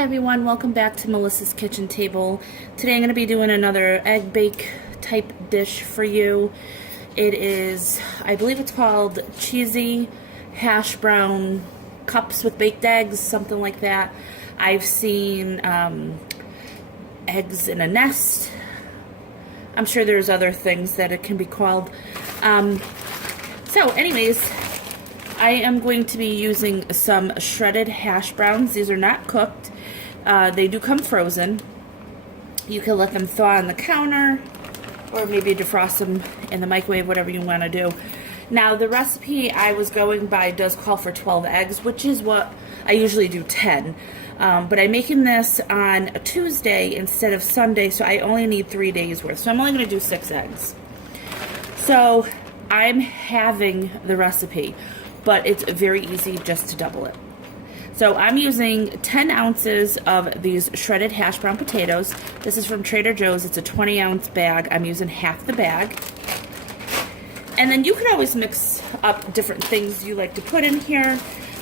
Hi everyone, welcome back to Melissa's Kitchen Table. Today I'm going to be doing another egg bake type dish for you. It is, I believe it's called cheesy hash brown cups with baked eggs, something like that. I've seen eggs in a nest. I'm sure there's other things that it can be called. So anyways, I am going to be using some shredded hash browns. These are not cooked. They do come frozen. You can let them thaw on the counter or maybe defrost them in the microwave, whatever you want to do. Now the recipe I was going by does call for 12 eggs, which is what I usually do 10. But I'm making this on a Tuesday instead of Sunday, so I only need 3 days worth. So I'm only going to do 6 eggs. So I'm having the recipe, but it's very easy just to double it. So I'm using 10 ounces of these shredded hash brown potatoes. This is from Trader Joe's. It's a 20-ounce bag. I'm using half the bag. And then you can always mix up different things you like to put in here.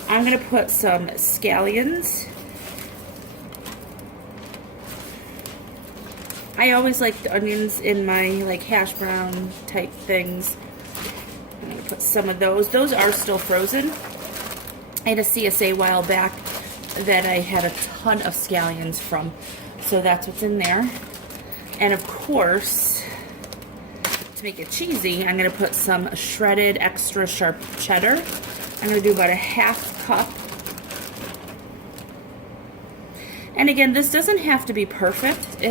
I'm going to put some scallions. I always like the onions in my hash brown type things. I'm going to put some of those. Those are still frozen. I had a CSA a while back that I had a ton of scallions from. So that's what's in there. And of course, to make it cheesy, I'm going to put some shredded extra sharp cheddar. I'm going to do about a ½ cup. And again, this doesn't have to be perfect.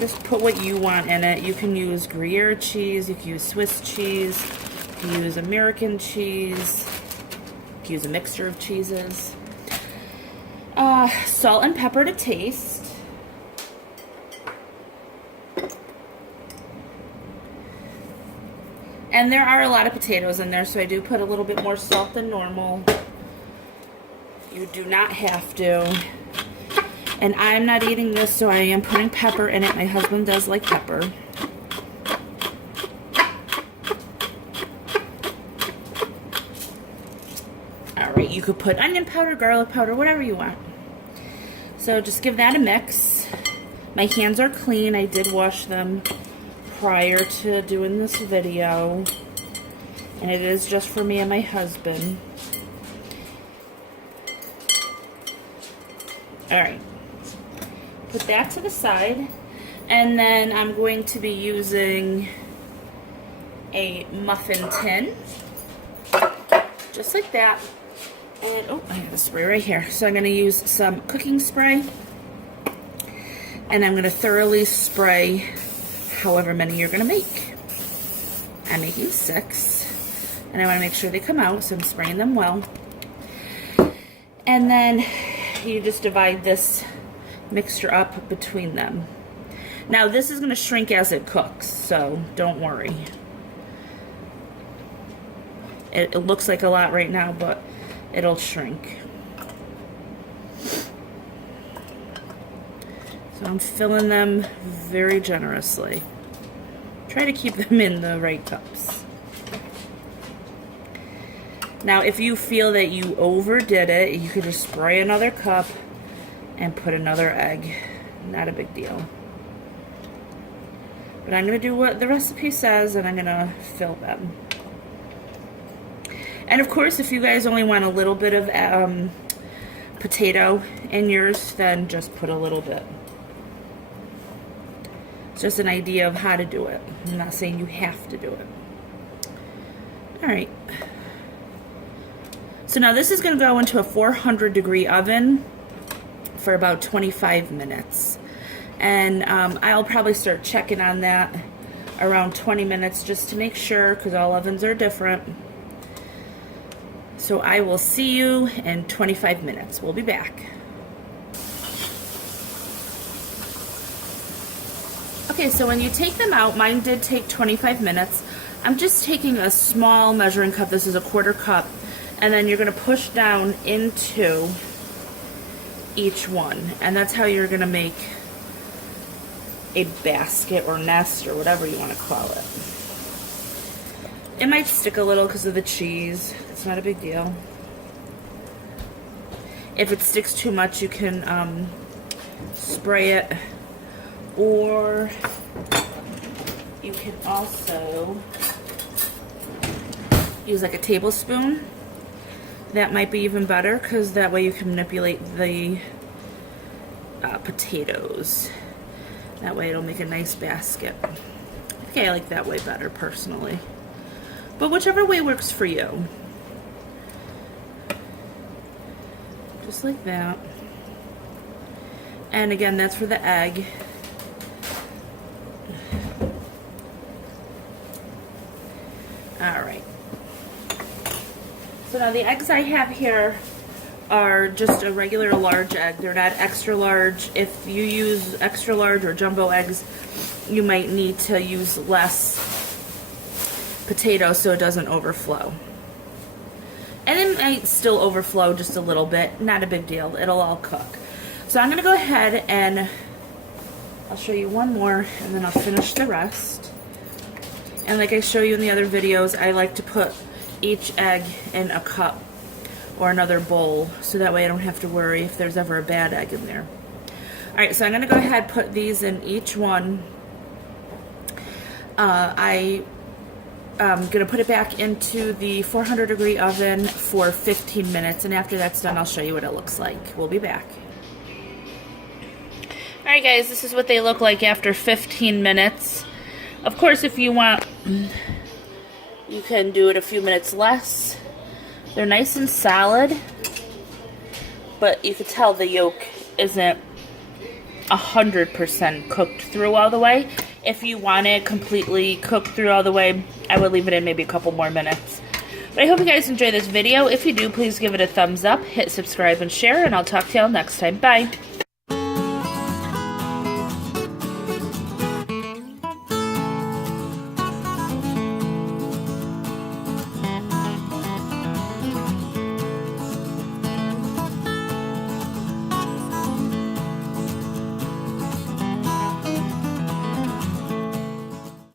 Just put what you want in it. You can use Gruyere cheese, you can use Swiss cheese, you can use American cheese, you can use a mixture of cheeses. Salt and pepper to taste. And there are a lot of potatoes in there, so I do put a little bit more salt than normal. You do not have to. And I'm not eating this, so I am putting pepper in it. My husband does like pepper. Alright, you could put onion powder, garlic powder, whatever you want. So just give that a mix. My hands are clean. I did wash them prior to doing this video. And it is just for me and my husband. Alright. Put that to the side, and then I'm going to be using a muffin tin, just like that. And oh, I have a spray right here. So I'm going to use some cooking spray, and I'm going to thoroughly spray however many you're going to make. I'm making 6, and I want to make sure they come out, so I'm spraying them well. And then you just divide this mixture up between them. Now this is going to shrink as it cooks, so don't worry. It looks like a lot right now, but it'll shrink. So I'm filling them very generously. Try to keep them in the right cups. Now if you feel that you overdid it, you could just spray another cup and put another egg. Not a big deal. But I'm going to do what the recipe says, and I'm going to fill them. And of course, if you guys only want a little bit of potato in yours, then just put a little bit. It's just an idea of how to do it. I'm not saying you have to do it. Alright. So now this is going to go into a 400-degree oven for about 25 minutes. And I'll probably start checking on that around 20 minutes just to make sure, because all ovens are different. So I will see you in 25 minutes. We'll be back. Okay, so when you take them out, mine did take 25 minutes. I'm just taking a small measuring cup. This is a 1/4 cup. And then you're going to push down into each one, and that's how you're going to make a basket or nest or whatever you want to call it. It might stick a little because of the cheese. It's not a big deal. If it sticks too much, you can spray it, or you can also use like a tablespoon. That might be even better, because that way you can manipulate the potatoes. That way it'll make a nice basket. Okay, I like that way better personally. But whichever way works for you. Just like that. And again, that's for the egg. Alright. So now the eggs I have here are just a regular large egg. They're not extra large. If you use extra large or jumbo eggs, you might need to use less potato so it doesn't overflow. And it might still overflow just a little bit. Not a big deal. It'll all cook. So I'm going to go ahead and I'll show you one more and then I'll finish the rest. And like I show you in the other videos, I like to put each egg in a cup or another bowl, so that way I don't have to worry if there's ever a bad egg in there. Alright, so I'm going to go ahead and put these in each one. I'm going to put it back into the 400-degree oven for 15 minutes, and after that's done, I'll show you what it looks like. We'll be back. Alright guys, this is what they look like after 15 minutes. Of course, if you want, you can do it a few minutes less. They're nice and solid, but you can tell the yolk isn't 100% cooked through all the way. If you want it completely cooked through all the way, I would leave it in maybe a couple more minutes. But I hope you guys enjoy this video. If you do, please give it a thumbs up, hit subscribe and share, and I'll talk to y'all next time. Bye!